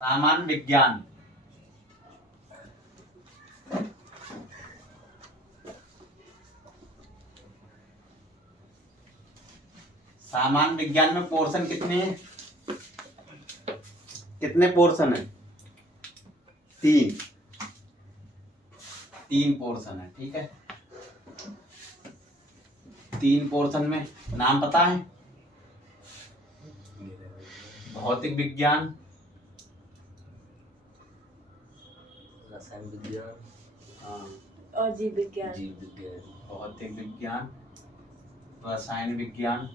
सामान्य विज्ञान। सामान्य विज्ञान में पोर्शन कितने हैं? कितने पोर्शन है? तीन पोर्शन है। ठीक है, 3 पोर्शन में नाम पता है? भौतिक विज्ञान, रसायन विज्ञान और जीव विज्ञान। भौतिक विज्ञान, रसायन विज्ञान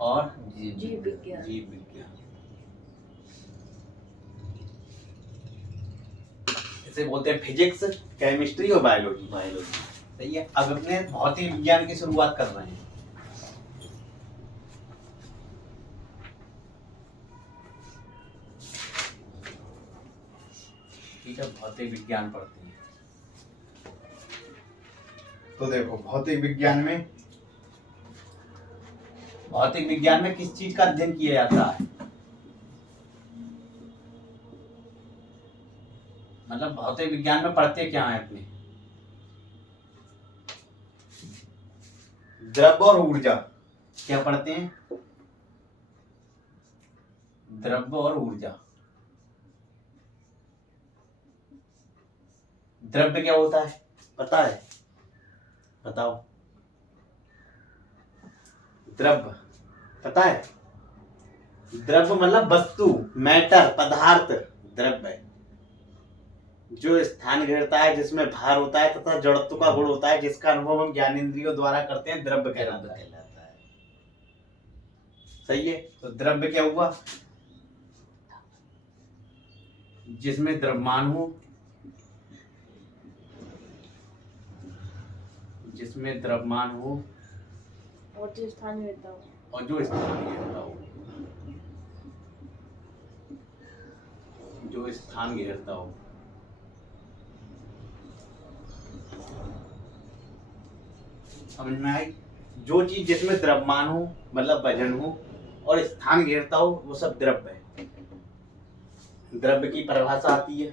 और जीव विज्ञान। इसे बोलते हैं फिजिक्स, केमिस्ट्री और बायोलॉजी। सही है। अब अपने भौतिक विज्ञान की शुरुआत कर रहे हैं। ठीक है, भौतिक विज्ञान पढ़ते हैं। तो देखो, भौतिक विज्ञान में किस चीज का अध्ययन किया जाता है? मतलब भौतिक विज्ञान में पढ़ते क्या है अपने? द्रव्य और ऊर्जा। क्या पढ़ते हैं? द्रव्य और ऊर्जा। द्रव्य क्या होता है पता है? बताओ। द्रव्य पता है? द्रव्य मतलब वस्तु, मैटर, पदार्थ। द्रव्य है जो स्थान घेरता है, जिसमें भार होता है तथा जड़त्व का गुण होता है, जिसका अनुभव हम ज्ञानेंद्रियों द्वारा करते हैं, द्रव्य कहलाता है। सही है। तो द्रव्य क्या हुआ? जिसमें द्रव्यमान हो, और जो स्थान घेरता हो, जो स्थान घेरता हो। समझ में आई? जो चीज जिसमें द्रव्यमान हो मतलब वजन हो और स्थान घेरता हो, वो सब द्रव्य है। द्रव्य की परिभाषा आती है।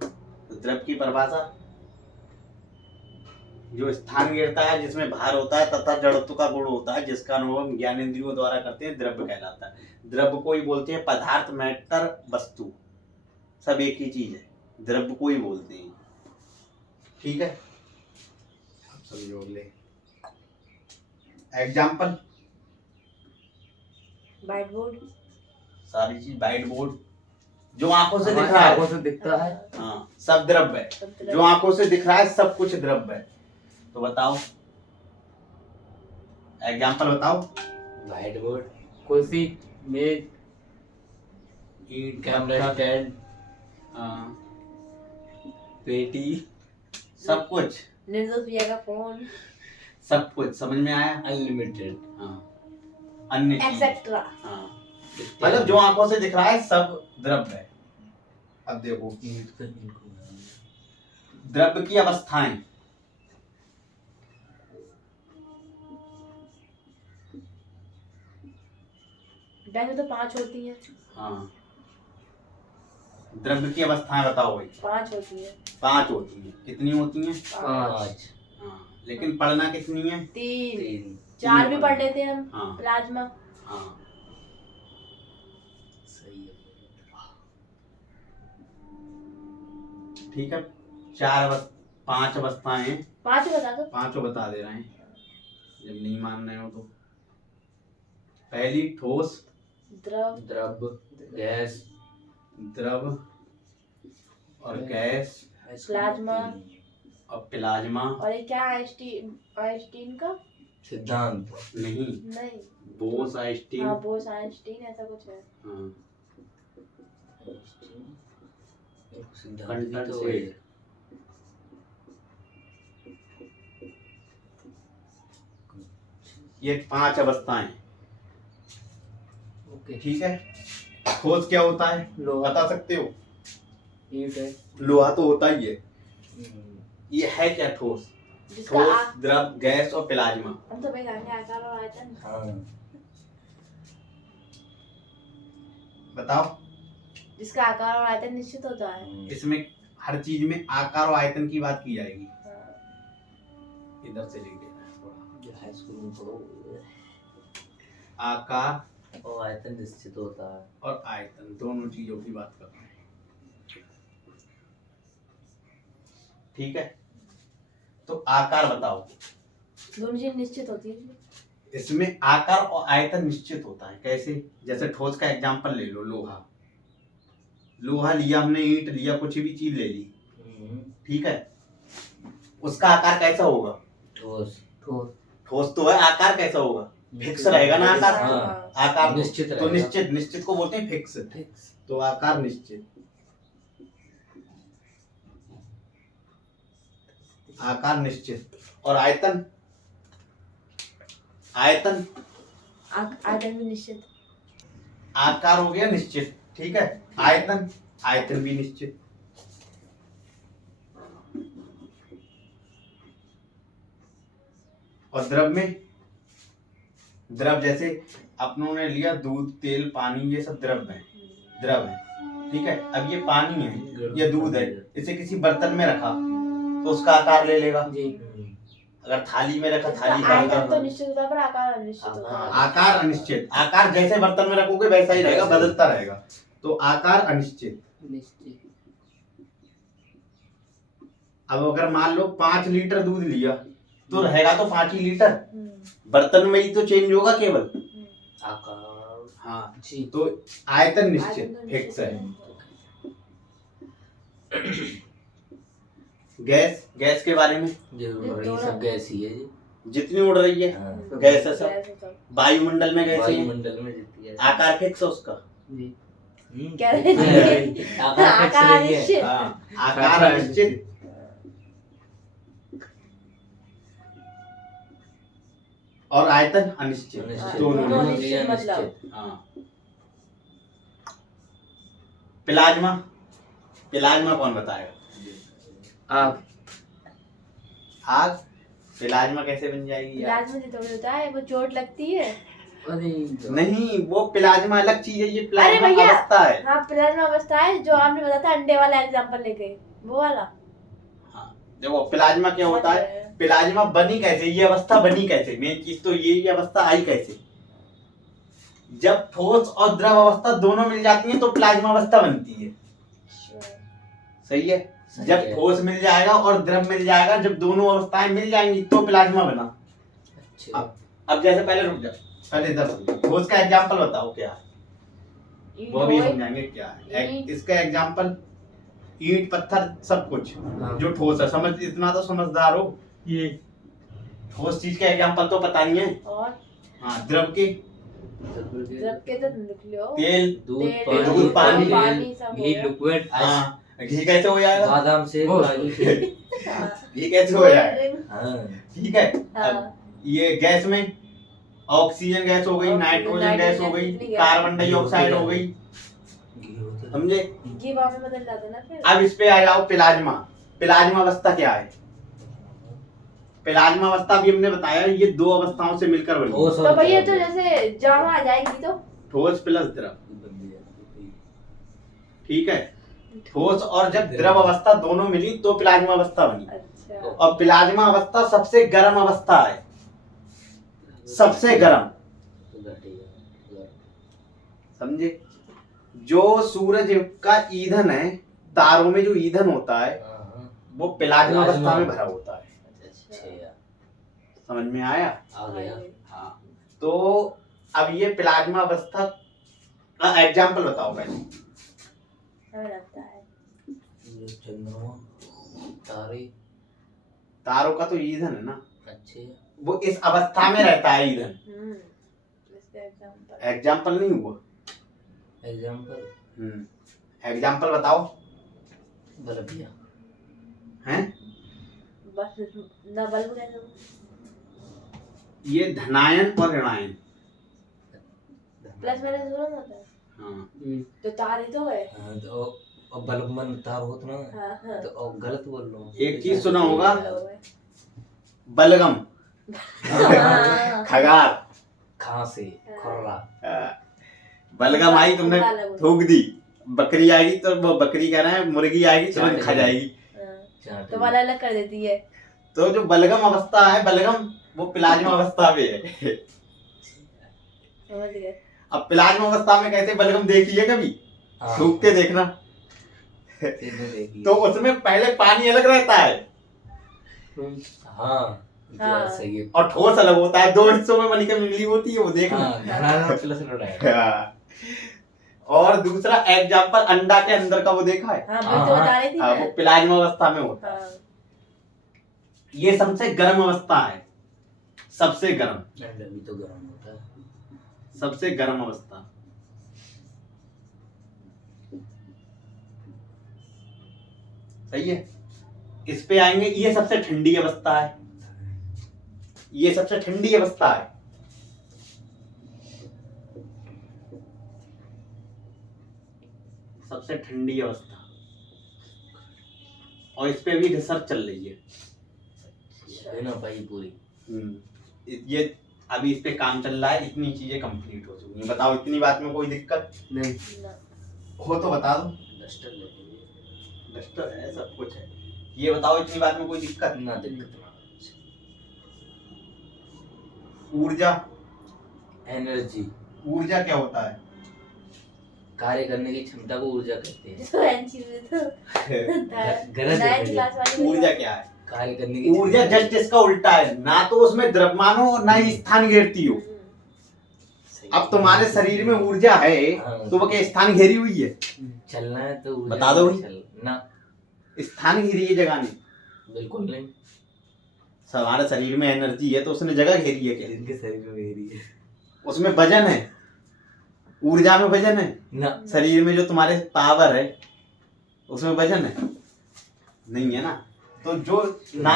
तो द्रव्य की परिभाषा, जो स्थान घेरता है, जिसमें भार होता है तथा जड़त्व का गुण होता है, जिसका अनुभव हम ज्ञानेंद्रियों द्वारा करते हैं, द्रव्य कहलाता है। द्रव्य को ही बोलते हैं पदार्थ, मैटर, वस्तु, सब एक ही चीज है। द्रव्य को ही बोलते हैं। ठीक है, आप समझो। ले एग्जाम्पल, व्हाइट बोर्ड। सारी चीज व्हाइट बोर्ड जो आंखों से दिख रहा है, आंखों से दिखता है, हाँ, सब द्रव्य है। जो आंखों से दिख रहा है सब कुछ द्रव्य है। तो बताओ, एग्जाम्पल बताओ। व्हाइट बोर्ड, कुर्सी, मेज, ईंट, कैमरा स्टैंड, पेटी, सब कुछ, निर्दोष भैया का फोन, सब कुछ। समझ में आया? अनलिमिटेड, अन्य चीज। एक्सेट्रा। मतलब जो आंखों से दिख रहा है सब द्रव्य है। अब देखो, द्रव्य की अवस्थाएं। में तो 5 होती हैं। हाँ, द्रव्य की अवस्थाएं बताओ भाई। 5 होती है। 5 होती हैं। कितनी होती हैं? 5। हाँ, लेकिन पढ़ना कितनी है? 3। 4 भी पढ़ लेते हैं हम। हाँ। प्लाज्मा। हाँ, सही है। ठीक है। 5 अवस्थाएं हैं। 5 बता दो। 5 बता दे रहे हैं, जब नहीं मान रहे हो तो। पहली ठोस, द्रव, गैस, द्रव और गैस प्लाज्मा और प्लाज्मा। और ये क्या आइंस्टीन का सिद्धांत नहीं, बोस आइंस्टीन। हाँ, बोस आइंस्टीन ऐसा कुछ है। हाँ, सिद्धांत तो से। ये 5 अवस्थाएं। ओके। ठीक है। ठोस क्या होता है लोहा, बता सकते हो? ईंट है। लोहा तो होता ही है। ये है क्या? ठोस, जिसका द्रव, गैस और प्लाज्मा। हम तो भाई आकार और आयतन। हाँ। बताओ। जिसका आकार और आयतन निश्चित होता है। इसमें हर चीज में आकार और आयतन की बात की जाएगी। हाँ। इधर से लेके थोड़ा। जो हाई स्कूल में पढ़ो आकार और आयतन निश्चित होता है। और आयतन दोनों चीजों की बात कर रहे हैं। ठीक है, तो आकार बताओ। दोनों चीज निश्चित होती है। इसमें आकार और आयतन निश्चित होता है। कैसे? जैसे ठोस का एग्जांपल ले लो, लोहा। लोहा लिया हमने, ईंट लिया, कुछ भी चीज ले ली, ठीक है, उसका आकार कैसा होगा? ठोस ठोस ठोस तो है, आकार कैसा होगा? फिक्स रहेगा ना आकार। हाँ। आकार तो- निश्चित तो रहेगा। निश्चित, निश्चित को बोलते हैं फिक्स। फिक्स। तो आकार निश्चित, आकार निश्चित। और आयतन, आयतन आयतन भी निश्चित। आकार हो गया निश्चित, ठीक है, आयतन, आयतन भी निश्चित। और द्रव में, द्रव जैसे अपनों ने लिया दूध, तेल, पानी, ये सब द्रव है, द्रव है, ठीक है। अब ये पानी है, ये दूध है, इसे किसी बर्तन में रखा तो उसका आकार ले लेगा। अगर थाली में रखा, थाली का आयतन आकार, तो निश्चित होता है पर आकार अनिश्चित होता है। आकार अनिश्चित। आकार जैसे बर्तन में रखोगे वैसा ही रहेगा, बदलता रहेगा। तो आकार अनिश्चित। अब अगर मान लो 5 लीटर दूध लिया तो रहेगा तो 5 ही लीटर, बर्तन में ही तो चेंज होगा केवल। आकार। हाँ जी। तो आयतन निश्चित, आयतन तो फिक्स है। निश्चित गैस, गैस के बारे में, ये रही सब गैस ही है जी। जितनी उड़ रही है हाँ। गैस है सब। गैस है सब। वायुमंडल में गैस है, वायुमंडल में जितनी गैस। आकार फिक्स है उसका। जी। क्या रहे थे? आकार फिक्स आकार रही है। अनिश्चित। हाँ, आकार अनिश्चित। और आयतन अनिश्चित, अनिश्चित। दोनों दोनों में। अनिश्चित मतलब। हाँ। प्लाज्मा, प्लाज्मा कौन बताएगा? आग। आग, प्लाज्मा कैसे बन जाएगी यार? प्लाज्मा से थोड़ी होता है, वो चोट लगती है। अरे नहीं, वो प्लाज्मा अलग चीज है, ये प्लाज्मा भैया। अवस्था है। हाँ प्लाज्मा अवस्था है, जो आपने बताया था अंडे वाला एग्जांपल लेके, वो वाला। हाँ, देखो प्लाज्मा क्या होता है, प्लाज्मा बनी कैसे, ये अवस्था बनी कैसे, मेन चीज तो ये अवस्था आई कैसे। जब ठोस और द्रव अवस्था दोनों मिल जाती हैं तो प्लाज्मा अवस्था बनती है। सही है। जब ठोस मिल जाएगा और द्रव मिल जाएगा, जब दोनों अवस्थाएं मिल जाएंगी तो प्लाज्मा बना। अच्छा। अब जैसे पहले रुक जा, पहले इधर समझो। ठोस का एग्जांपल बताओ क्या है, वो भी समझाएंगे क्या है। इसका एग्जांपल ईंट, पत्थर, सब कुछ जो ठोस है। समझ, इतना तो समझदार हो। ये ठोस चीज का एग्जांपल तो पता नहीं है। और हाँ, द्रव के, द्रव के तो लिख लो। तेल, दूध, पानी, सब घी, हो गया। लिक्विड। हाँ, घी कैसे हो जाएगा? बादाम से घी कैसे हो जाएगा? हाँ। ठीक है। हाँ। अब ये गैस में ऑक्सीजन गैस हो गई, नाइट्रोजन गैस हो गई, कार्बन डाइऑक्साइड हो गई, समझे? घी भाप में बदल जाता है ना फिर। अब इस पे आ जाओ, प्लाज्मा। प्लाज्मा अवस्था क्या है? प्लाज्मा अवस्था भी हमने बताया, ये 2 अवस्थाओं से मिलकर बनी है। तो भैया तो जैसे जामा आ जाएगी तो ठोस प्लस द्रव, ठीक है। ठोस और जब द्रव अवस्था दोनों मिली तो प्लाज्मा अवस्था बनी। अच्छा। और प्लाज्मा अवस्था सबसे गर्म अवस्था है, सबसे गर्म, समझे? जो सूरज का ईंधन है, तारों में जो ईंधन होता है वो प्लाज्मा अवस्था में भरा होता है। समझ में आया? आ गया। हाँ, तो अब ये प्लाज्मा अवस्था का एग्जांपल बताओ पहले। हमें लगता है चंद्रमा, तारे। तारों का तो ईंधन है ना, अच्छे। वो इस अवस्था में रहता है ईंधन। इसका एग्जांपल। एग्जांपल नहीं हुआ। एग्जांपल। एग्जांपल बताओ। बल्बिया। हैं? बस ना बल्ब कैसे? ये धनायन और ऋणायन। प्लस माइनस दोनों में होता है। हाँ। तो तार ही तो है। हाँ, तो और बल्ब मन तार होता ना। हाँ, हाँ। तो और गलत बोल रहा हूँ। एक चीज सुना होगा, बलगम। बलगम, हाँ। खगार, खांसी, खुर्रा। बलगम आई तुमने उनका अलग होता थूक दी, बकरी आएगी तो वो बकरी कह रहा है, मुर्गी आएगी तुरंत खा जाएगी। है। हाँ, चाट तो वाला अलग कर देती है। तो जो बलगम अवस्था है, बलगम वो प्लाज्मा अवस्था में है। समझ गए। अब प्लाज्मा अवस्था में कैसे बलगम देखी है कभी? हाँ, थूक के देखना। इन्हें देखिए। तो उसमें पहले पानी अलग रहता है हाँ ये तो हाँ। बात सही है। और ठोस अलग होता है, 2 हिस्सों में बन के मिली होती है, वो देखना। हाँ, घना प्लस रोड़ा हाँ। और दूसरा एग्जाम्पल, अंडा के अंदर का वो देखा है? हाँ वही तो बता रही थी हाँ, वो मैं। प्लाज्मा अवस्था में होता है। हाँ, ये सबसे गर्म अवस्था है, सबसे गर्म, अंडा भी तो गर्म होता है। सबसे गर्म अवस्था। सही है। इस पे आएंगे, ये सबसे ठंडी अवस्था है, ये सबसे ठंडी अवस्था है। सबसे ठंडी अवस्था, और इस पे भी रिसर्च चल रही है। ना भाई पूरी। ये अभी इस पे काम चल रहा है, इतनी चीजें कंप्लीट हो चुकी हैं। बताओ इतनी बात में कोई दिक्कत नहीं, ना। हो तो बता दो। डस्टर लगेगी डस्टर है, सब कुछ है। ये बताओ इतनी बात में कोई दिक्कत? ना, दिक्कत ना। ऊर्जा, एनर्जी, ऊर्जा क्या होता है? कार्य करने की क्षमता को ऊर्जा कहते हैं। तो एनसी में तो गलत है 9th क्लास वाली ऊर्जा क्या है? कार्य करने की ऊर्जा जस्ट इसका उल्टा है, ना तो उसमें द्रव्यमान हो ना ही स्थान घेरती हो। सही। अब तुम्हारे शरीर में ऊर्जा है तो वो क्या स्थान घेरी हुई है? चलना है तो ऊर्जा बता दो। ना, स्थान घेरी है, जगह नहीं। बिल्कुल नहीं। हमारे शरीर में एनर्जी है तो उसने जगह घेरी है क्या? जिनके शरीर में मेरी है उसमें वजन है, ऊर्जा में वजन है। ना, शरीर में जो तुम्हारे पावर है उसमें वजन है नहीं है ना। तो जो ना